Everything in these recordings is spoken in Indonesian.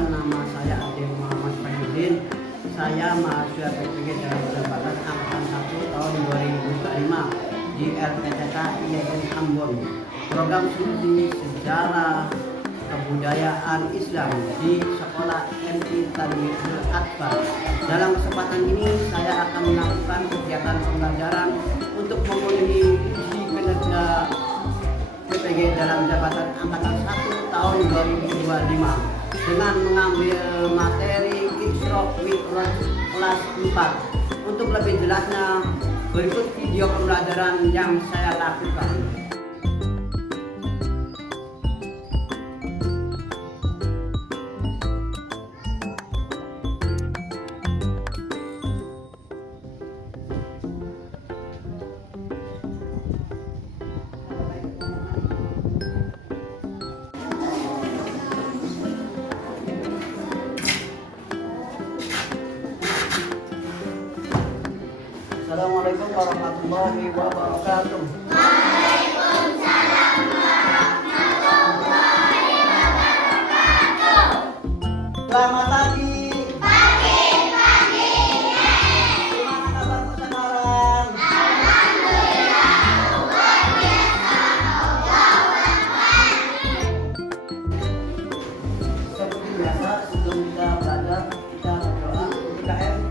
perkenalkan, nama saya Ade Muhammad Fahyudin. Saya mahasiswa PPG dalam jabatan angkatan 1 tahun 2025 di LPTK IAIN Ambon. Program studi sejarah kebudayaan Islam di Sekolah MI Tanwirul Akbar. Dalam kesempatan ini saya akan melakukan kegiatan pembelajaran untuk memenuhi visi kinerja PPG dalam jabatan angkatan 1 tahun 2025 dengan mengambil materi Isra Mi'raj kelas 4. Untuk lebih jelasnya, berikut video pembelajaran yang saya lakukan. Assalamualaikum warahmatullahi wabarakatuh. Waalaikumsalam warahmatullahi wabarakatuh. Selamat pagi. Pagi. Gimana kabarmu sekarang? Alhamdulillah, luar biasa. Seperti biasa, sebelum kita belajar, kita berdoa untuk PKM.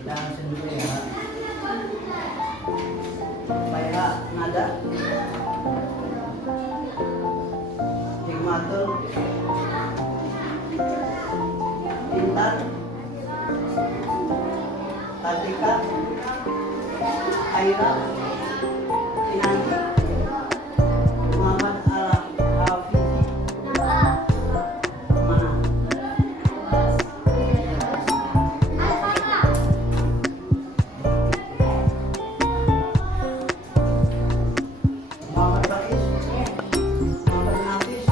Jangan sendiri ya. Saya nada hikmatul intan tatika aira inanti Muhammad al-Hafizi mana Muhammad Faiz, Muhammad Nafis,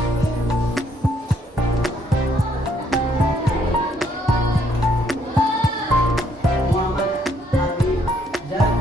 Muhammad Abi Zan,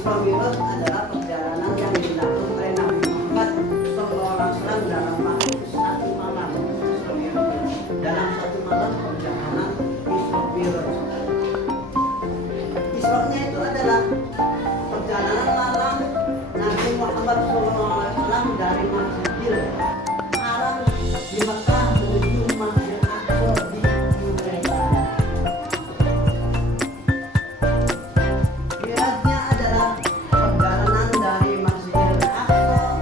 Isra Mi'raj adalah perjalanan yang dilakukan oleh Nabi Muhammad SAW dalam waktu satu malam. Isra Mi'raj. Dalam satu malam perjalanan Isra Mi'raj. Isra-nya itu adalah perjalanan malam Nabi Muhammad SAW dari Masjidil Haram di Mekah menuju Masjidil Aqsa di Yerusalem. Mi'rajnya adalah perjalanan dari Masjidil Aqsa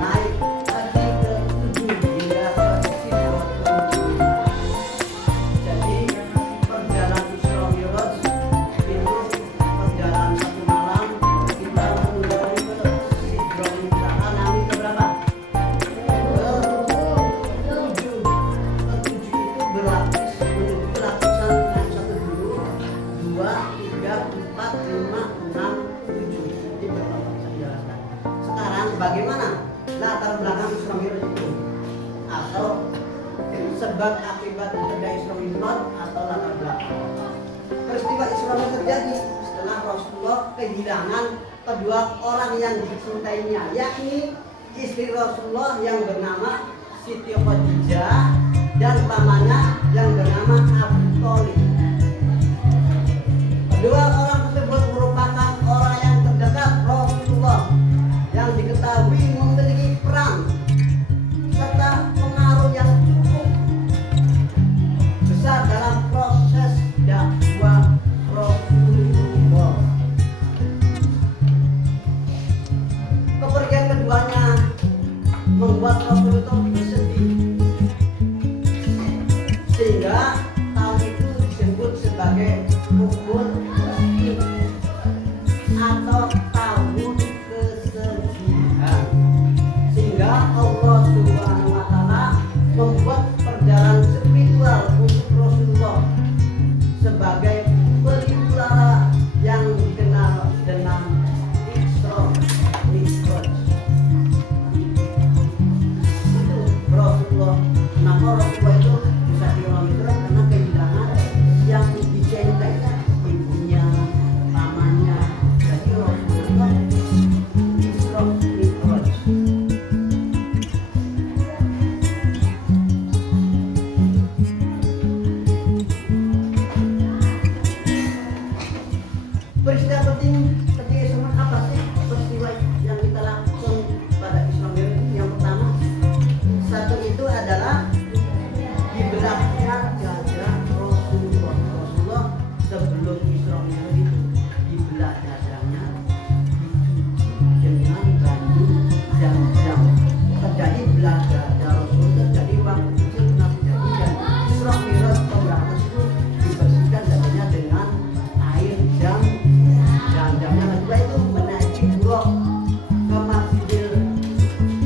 naik lagi ke 7 hingga ke Sidratul Muntaha. Jadi perjalanan Isra Mi'raj itu perjalanan satu malam kita menuju ke Sidratul Muntaha. Nabi keberapa? Ketujuh. Ketujuh itu berlapis menuju lapisan yang satu dulu, 2, 3, 4, 5, 6, 7. Jadi berapa saya jelaskan. Sekarang bagaimana latar belakang Isra Mi'raj itu? Atau sebab akibat terjadi Isra Mi'raj atau latar belakang. Peristiwa Isra Mi'raj terjadi setelah Rasulullah kehilangan kedua orang yang dicintainya, yakni istri Rasulullah yang bernama Siti Khadijah dan pamannya yang bernama Abu Thalib. Kedua orang tersebut merupakan orang yang terdekat Rasulullah yang diketahui memiliki peran serta pengaruh yang cukup besar dalam proses dakwah Rasulullah. Kepergian keduanya membuat Rasulullah bersedih, sehingga tahun itu disebut sebagai Rukun atau tahun kesedihan. Sehingga Allah Subhanahu wa Ta'ala membuat perjalanan spiritual untuk Rasulullah sebagai pelipura yang dikenal dengan Isra Mi'raj. Itu Rasulullah. Kenapa Rasulullah itu bisa diulang Mi'raj? Karena kehilangan yang dicintainya, ibunya, pamannya. Jadi Rasulullah Isra Mi'raj. Peristiwa penting ketika Isra Mi'raj apa sih? Peristiwa yang kita lakukan pada Isra Mi'raj ini yang pertama, satu itu adalah dibelahnya dada Rasulullah. Rasulullah sebelum Isra Mi'raj itu dibelah dadanya, dicuci dengan baju Zam-Zam. Terjadi belah dada Rasul, terjadi waktu kecil pernah terjadi, dan Isra Mi'raj pemberangkatan itu dibersihkan dadanya dengan air Zam-Zamnya. Setelah itu menaiki buruk ke Masjidil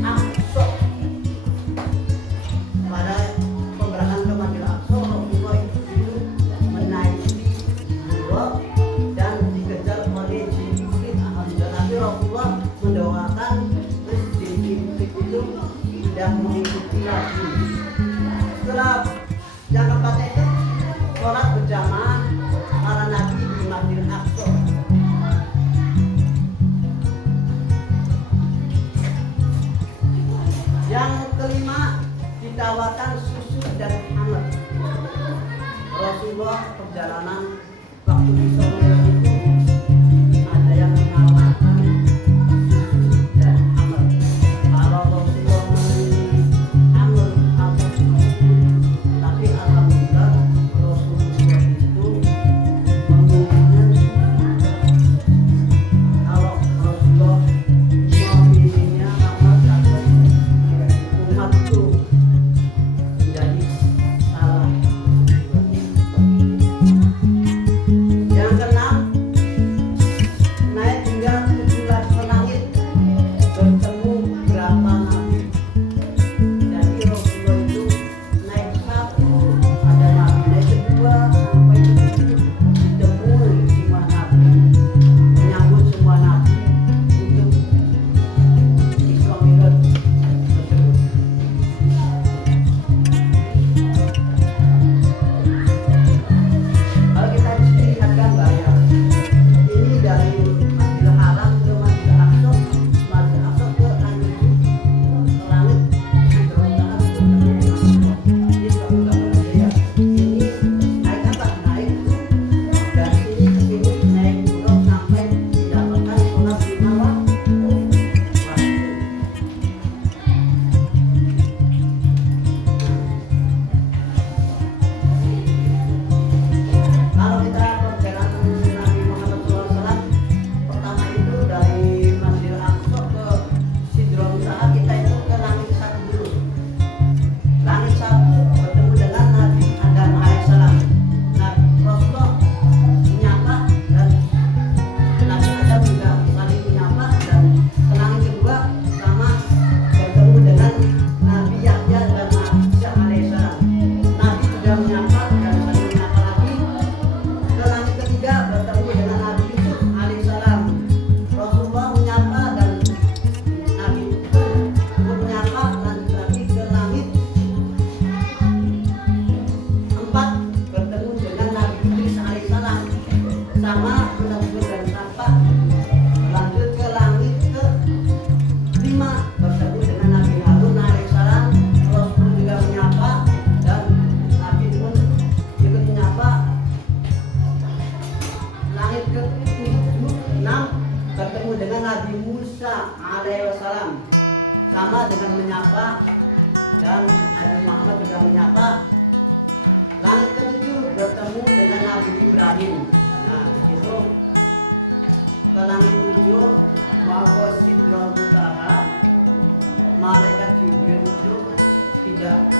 Aqsa. Pada pemberangkatan ke Masjidil Aqsa, Rasulullah itu menaiki buruk dan dikejar oleh Jibril. Tapi Rasulullah mendoakan, terus Jibril itu tidak mengikuti lagi. Setelah yang keempatnya itu sholat berjamaah para nabi di Masjidil Aqsa. Yang kelima, ditawarkan susu dan hangat. Rasulullah perjalanan waktu Isra Mi'raj itu ada yang menawarkan susu dan hangat. Kalau Rasulullah memilih hangat atau susu, tapi alhamdulillah Rasulullah itu memilihnya susu. Kalau Rasulullah memilihnya hangat atau umat itu menjadi salah. Yang keenam, Nabi Musa alaihissalam sama dengan menyapa, dan Nabi Muhammad juga menyapa. Langit ketujuh bertemu dengan Nabi Ibrahim. Nah, di situ ke langit tujuh mau Sidratul Muntaha, malaikat Jibril itu tidak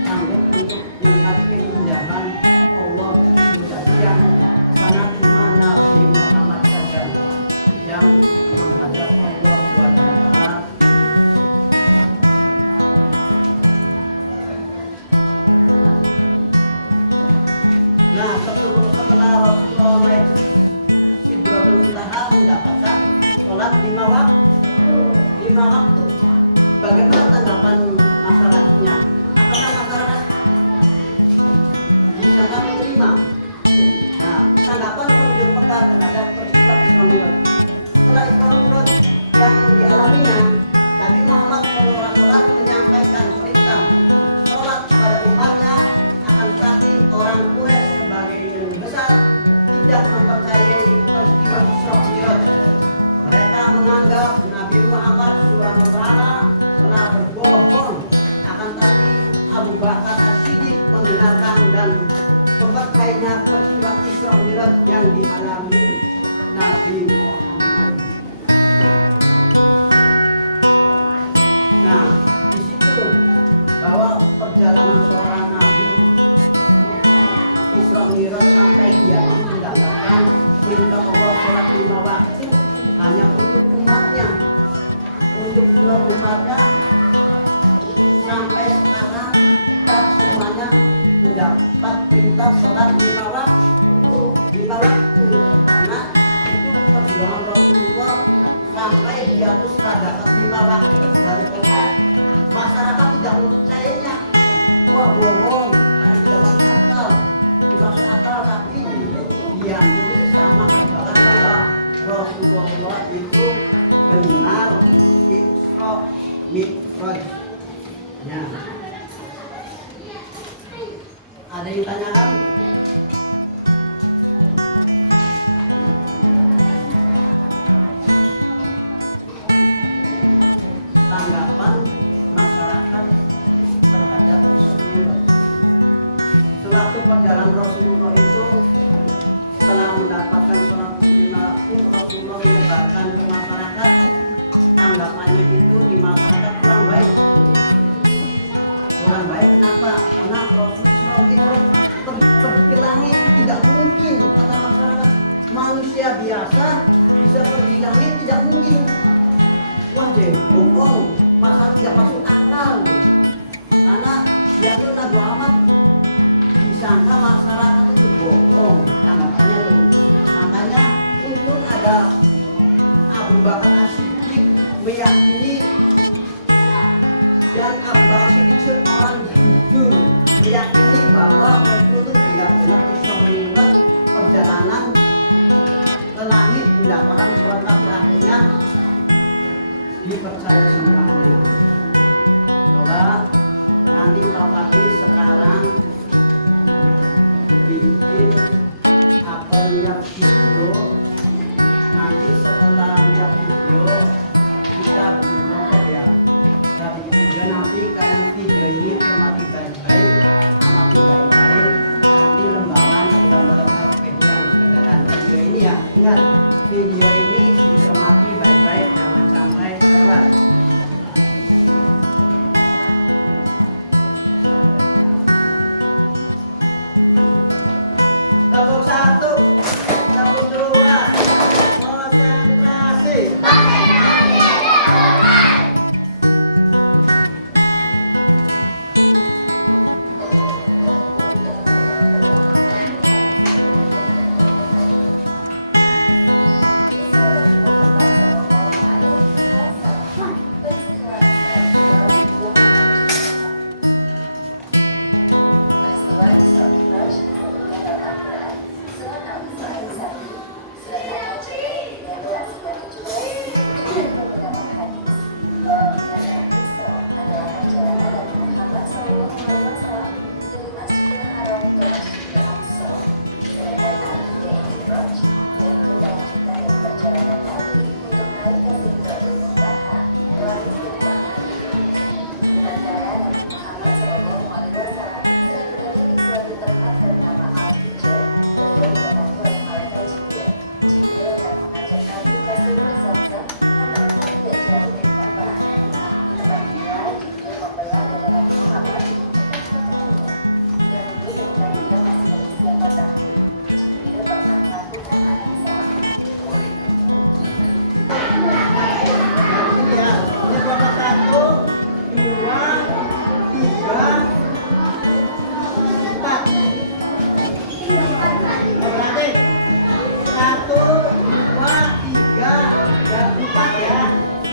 sanggup untuk melihat keindahan Allah itu tadi, yang sana cuma Nabi Muhammad saja yang menghadap Allah SWT. Nah, setelah Rasulullah naik Sidratul Muntaha mendapatkan sholat 5 waktu. Bagaimana tanggapan masyarakatnya? Apakah masyarakat bisa menerima? Nah, tanggapan penduduk Mekah terhadap peristiwa Isra Mi'raj. Setelah Isra Mi'raj yang dialaminya, Nabi Muhammad SAW menyampaikan perintah sholat kepada umatnya, akan tetapi orang Quraisy sebagai yang besar tidak mempercayai peristiwa Isra Mi'raj. Mereka menganggap Nabi Muhammad SAW telah berbohong, akan tetapi Abu Bakar As-Siddiq membenarkan dan mempercayainya peristiwa Isra Mi'raj yang dialami Nabi Muhammad. Nah, di situ bahwa perjalanan seorang Nabi Isra Mi'raj sampai dia mendapatkan perintah Allah sholat 5 waktu hanya untuk umatnya, sampai sekarang kita semuanya mendapat perintah sholat 5 waktu, karena itu perjuangan Rasulullah sampai dia tuh dapat 5 waktu dari Allah. Masyarakat tidak mempercayainya, wah bohong, tidak masuk akal, tapi dia ini sama katakan bahwa Rasulullah itu benar Isra Mi'raj. Ya. Ada yang tanyakan? Tanggapan masyarakat terhadap Isra Mi'raj. Sewaktu perjalanan Rasulullah itu, setelah mendapatkan sholat 5 waktu, Rasulullah menyebarkan ke masyarakat. Tanggapannya itu di masyarakat kurang baik. Kenapa? Karena Rasulullah itu pergi ke langit tidak mungkin, kata masyarakat. Manusia biasa bisa pergi ke langit tidak mungkin. Wah, jadi bohong, masa tidak masuk akal. Karena dia tuh Nabi Muhammad disangka masyarakat itu bohong, tanggapannya tuh. Makanya untung ada Abu Bakar As-Siddiq meyakini, dan Abu Bakar As-Siddiq seorang jujur meyakini bahwa Rasul itu benar-benar Isra Mi'raj perjalanan ke langit mendapatkan surat terakhirnya, dipercaya semuanya. Coba nanti kalau tadi sekarang bikin apa, lihat video, nanti setelah lihat video kita bikin kelompok ya. Kita bikin video, nanti kalian video ini amati baik-baik, nanti lembaran Wikipedia yang sekitarkan video ini ya. Ingat, video ini dicermati baik-baik, jangan sampai kelewat. Tepuk 1, tepuk 2, konsentrasi. biar cepat ya.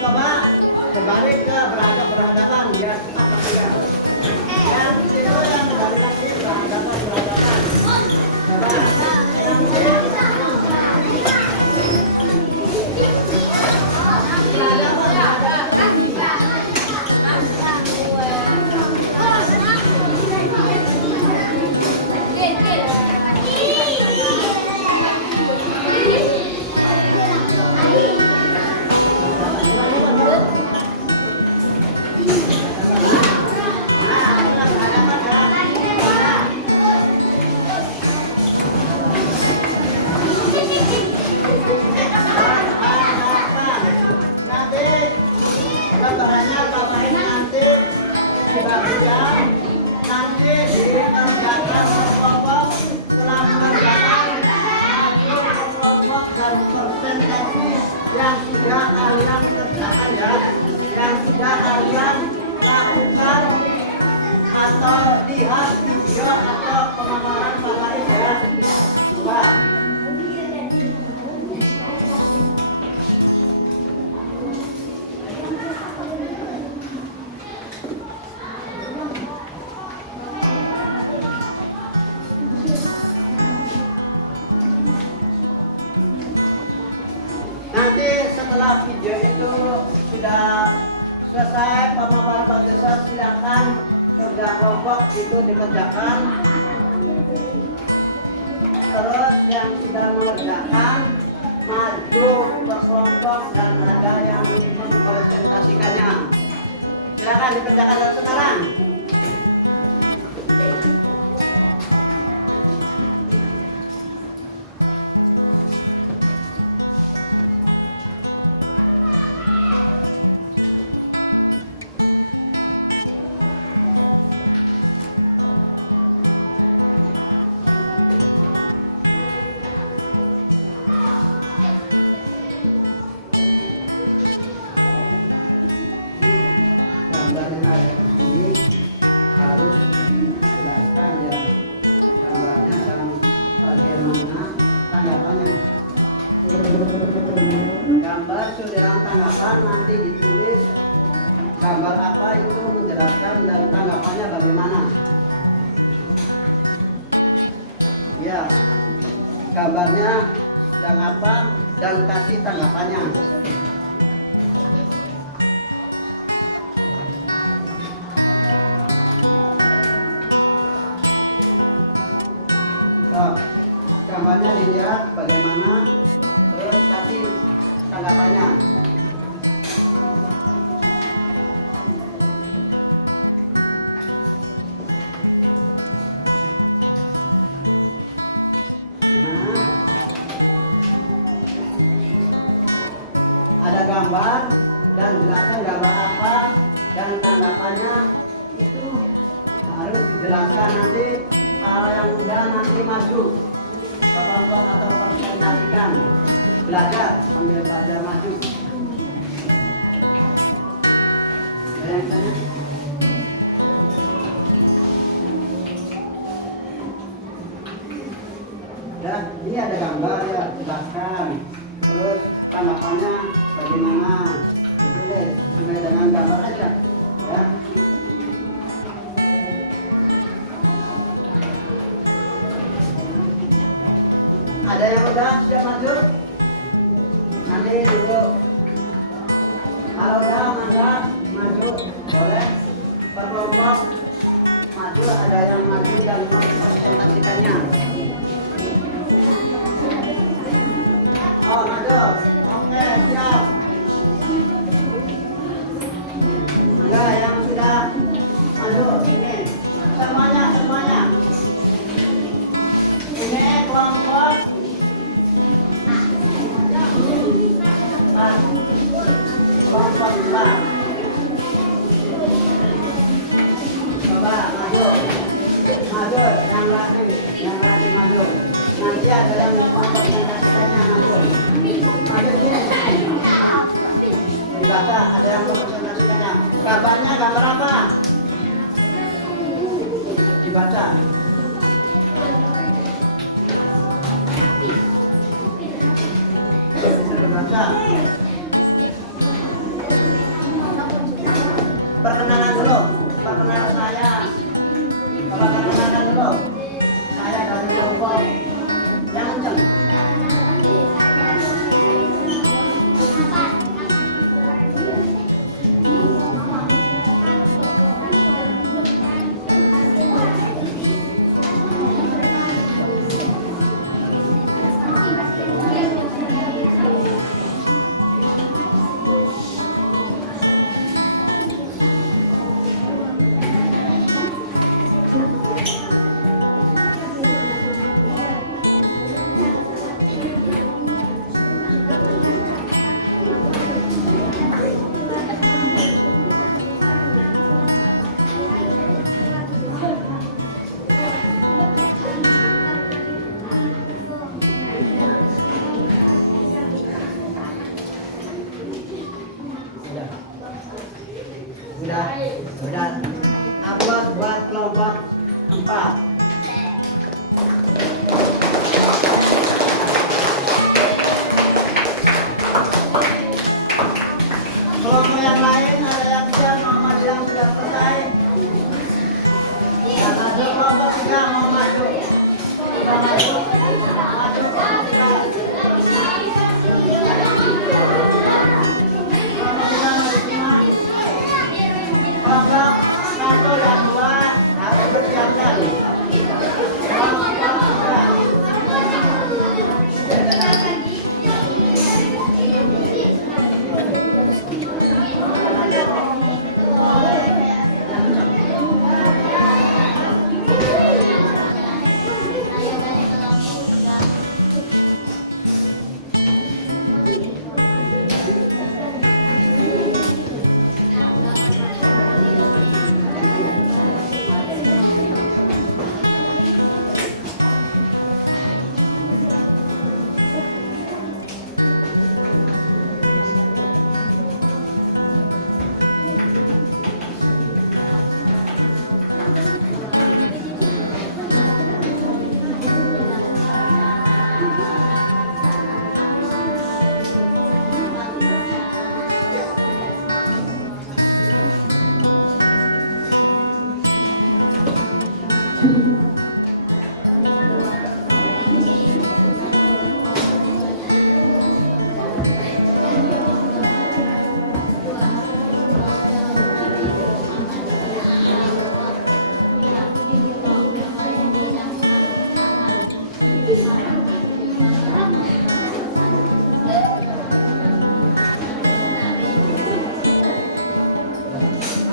Coba kembali ke berhadapan biar cepat ya. Yang itu yang kembali lagi berhadapan. Coba yang kabarin nanti dibagikan, nanti dikerjakan kelompok, setelah mengerjakan maju ke kelompok dan presentasi yang sudah kalian kerjakan ya, yang sudah kalian lakukan atau lihat video atau pemaparan lain ya. Wah. Nanti setelah video itu sudah selesai pemaparan Pancasila, silakan kerja kelompok itu dikerjakan. Terus yang sudah mengerjakan maju ke kelompok dan ada yang mempresentasikannya. Silakan dikerjakan dari sekarang. Gambar yang ada di sini harus dijelaskan ya, gambarnya dan bagaimana tanggapannya. Gambar sudah tanggapan nanti ditulis gambar apa itu menjelaskan dan tanggapannya bagaimana. Ya, gambarnya yang apa dan kasih tanggapannya. Nah, gambarnya dilihat bagaimana, terus kasih tanggapannya. Gimana? Ada gambar dan jelaskan gambar apa dan tanggapannya itu harus dijelaskan nanti. Yang udah nanti maju bapak-bapak atau presentasikan, belajar sambil belajar maju. Ada yang tanya? Ya, ini ada gambar ya, jelaskan. Terus tanggapannya bagaimana? Ditulis sesuai dengan gambar aja, ya. Ada yang udah siap maju? Nanti duduk. Kalau udah maju, boleh berkelompok maju. Ada yang maju dan mempresentasikannya. Oh, maju. Oke, siap. Ada yang sudah maju ini. Semuanya. Ini kelompok kelompok sebelah. Coba maju, yang laki maju. Nanti ada yang mempresentasikannya maju. Maju sini. Dibaca, ada yang mempresentasikannya. Gambarnya gambar apa? Dibaca. Bisa dibaca. Perkenalan dulu. Perkenalan saya. Perkenalan dulu. Saya dari kelompok yang kenceng. Sudah. Aplaus buat kelompok 4. Kelompok yang lain ada yang siap, Muhammad yang sudah selesai. Dan ada kelompok 3 mau maju. Sudah maju. Maju kelompok 3. Kelompok 3 maju semua. Kelompok 1 dan 2 harus bersiap-siap. Kelompok 3.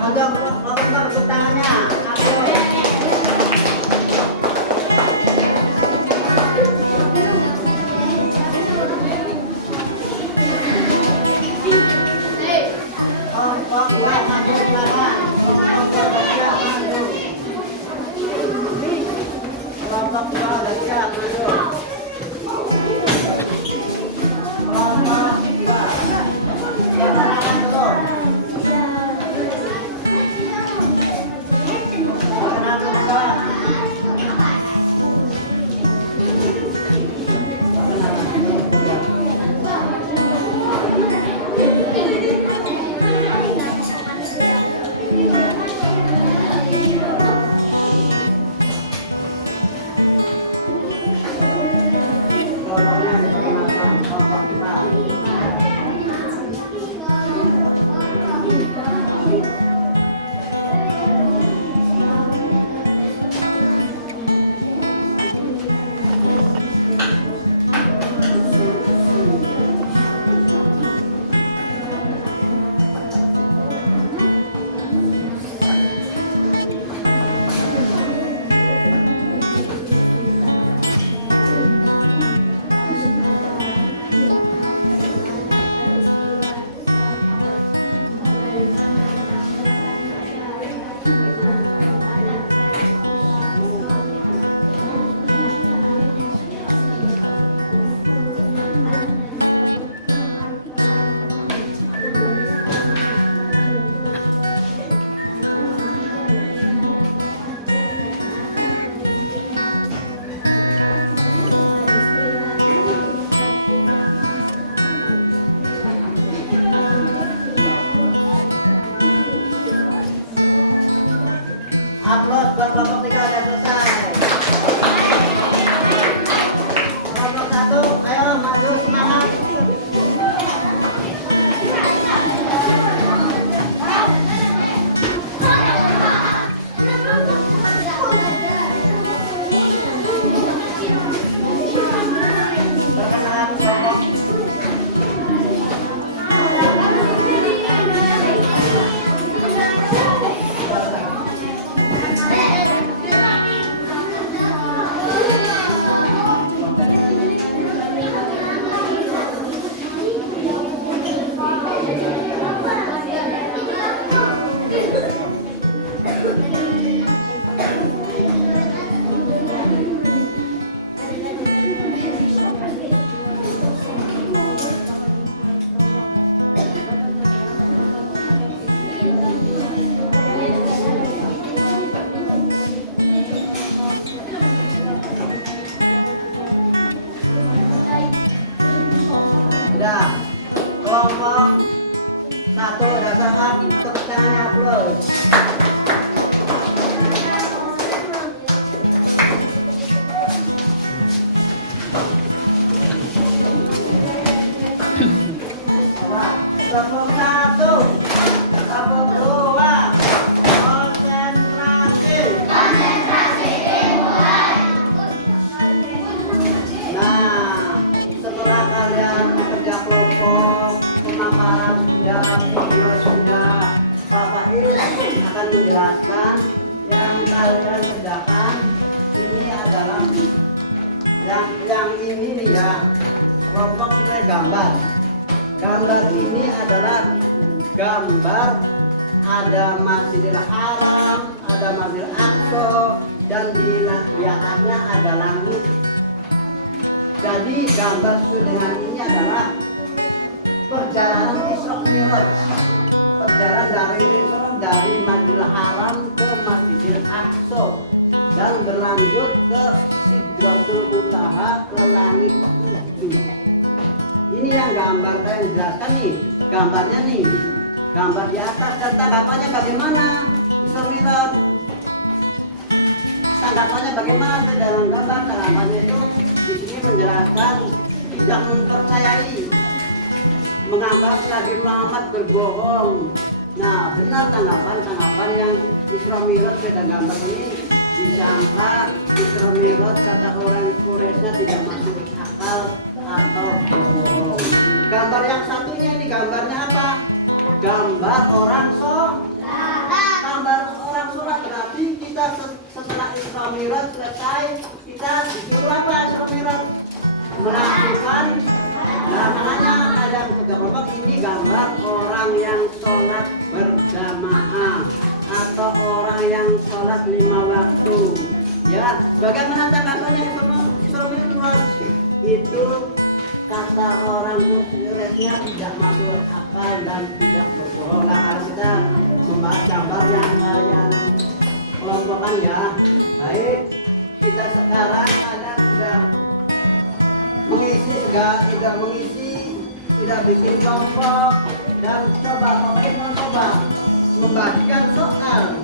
Untuk tepuk tangannya. Ayo. Kelompok 2 maju silakan. Kelompok 3 maju. Kelompok 2 siap maju. Kelompok 2. Perkenalan dulu. Perkenalan dulu. Perkenalan dulu. Upload buat kelompok 3 udah selesai. Kelompok 1, ayo maju semangat. Perkenalan kelompok. Udah, kelompok 1 udah siap, tepuk tangannya plus. Kelompok 1, kelompok 2, konsentrasi. Nah, setelah kalian kerja kelompok, pemaparan sudah, video sudah, Bapak Is akan menjelaskan yang kalian kerjakan. Ini adalah yang ini nih ya, kelompok sudah gambar. Gambar ini adalah gambar ada Masjidil Haram, ada Masjidil Aqsa, dan di atasnya ada langit. Jadi gambar sesuai dengan ini adalah perjalanan Isra Mi'raj. Perjalanan dari Masjidil Haram ke Masjidil Aqsa dan berlanjut ke Sidratul Muntaha, ke langit 7. Ini yang gambar saya yang jelaskan nih, gambarnya nih, gambar di atas, dan tanggapannya bagaimana Isra Mi'raj. Tanggapannya bagaimana dalam gambar, tanggapannya itu di sini menjelaskan tidak mempercayai, menganggap Nabi Muhammad berbohong. Nah, benar tanggapan yang Isra Mi'raj pada gambar ini disangka Isra Mi'raj kata orang Quraisynya tidak masuk akal atau berbohong. Gambar yang satunya ini gambarnya apa? Gambar orang sholat. Berarti kita setelah Isra Mi'raj selesai, kita disuruh apa Isra Mi'raj? Melakukan. Nah, makanya ada kelompok ini gambar orang yang sholat berjamaah atau orang yang sholat 5 waktu. Ya, bagaimana tanggapannya Isra Mi'raj? Itu kata orang Quraisynya tidak masuk akal dan tidak berbohong. Nah, kalau kita membahas gambar yang kalian kelompokkan ya, baik, kita sekarang sudah mengisi, sudah bikin kelompok, dan coba membagikan soal,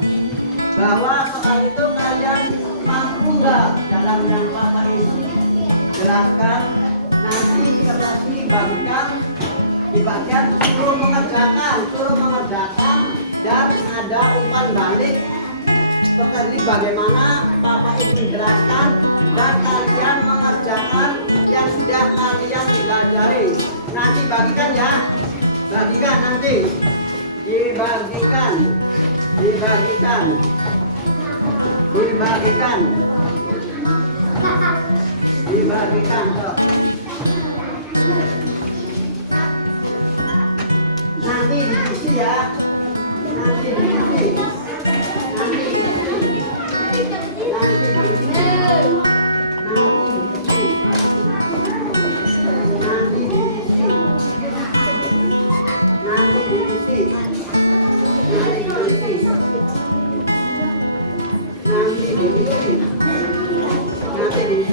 bahwa soal itu kalian mampu nggak dalam yang Bapak ini jelaskan. Nanti kertas ini dibagikan suruh mengerjakan, dan ada umpan balik seperti bagaimana Bapak Ibu menjelaskan, dan kalian mengerjakan yang sudah kalian pelajari. Nanti bagikan ya, nanti dibagikan toh. Nanti diisi ya, nanti diisi.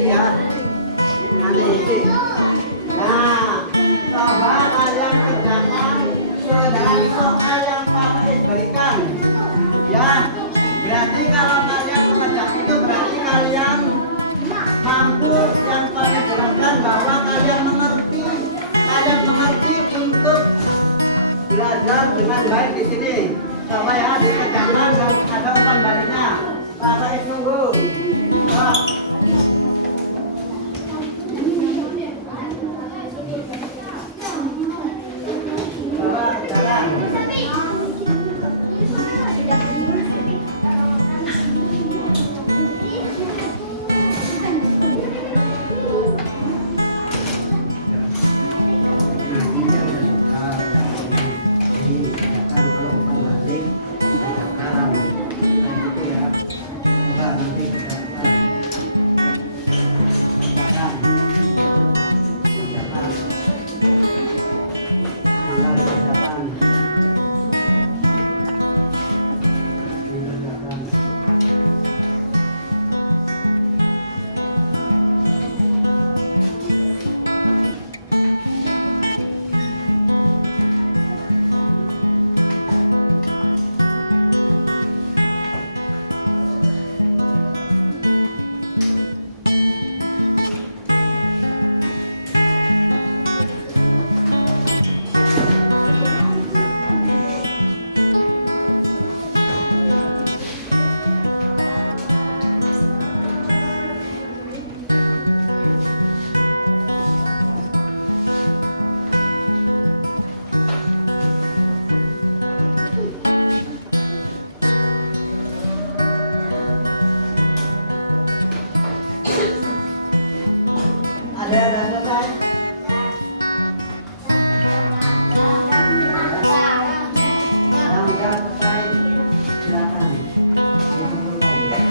Ya. Nanti diisi. Nah, coba kalian kerjakan dengan soal yang Bapak berikan. Ya, Berarti kalau kalian mengerjakan itu berarti kalian mampu yang kalian jelaskan bahwa kalian mengerti untuk belajar dengan baik di sini. Coba ya dikerjakan dan ada umpan baliknya. Pak Faiz tunggu. Pak. Coba kerjakan. Nah, ini yang suka ini kerjakan kalau umpan balik kerjakan kayak gitu ya. Coba nanti kerjakan mangga kerjakan ini kerjakan. Ada yang udah selesai? Yang udah selesai silakan. Dikumpulkan.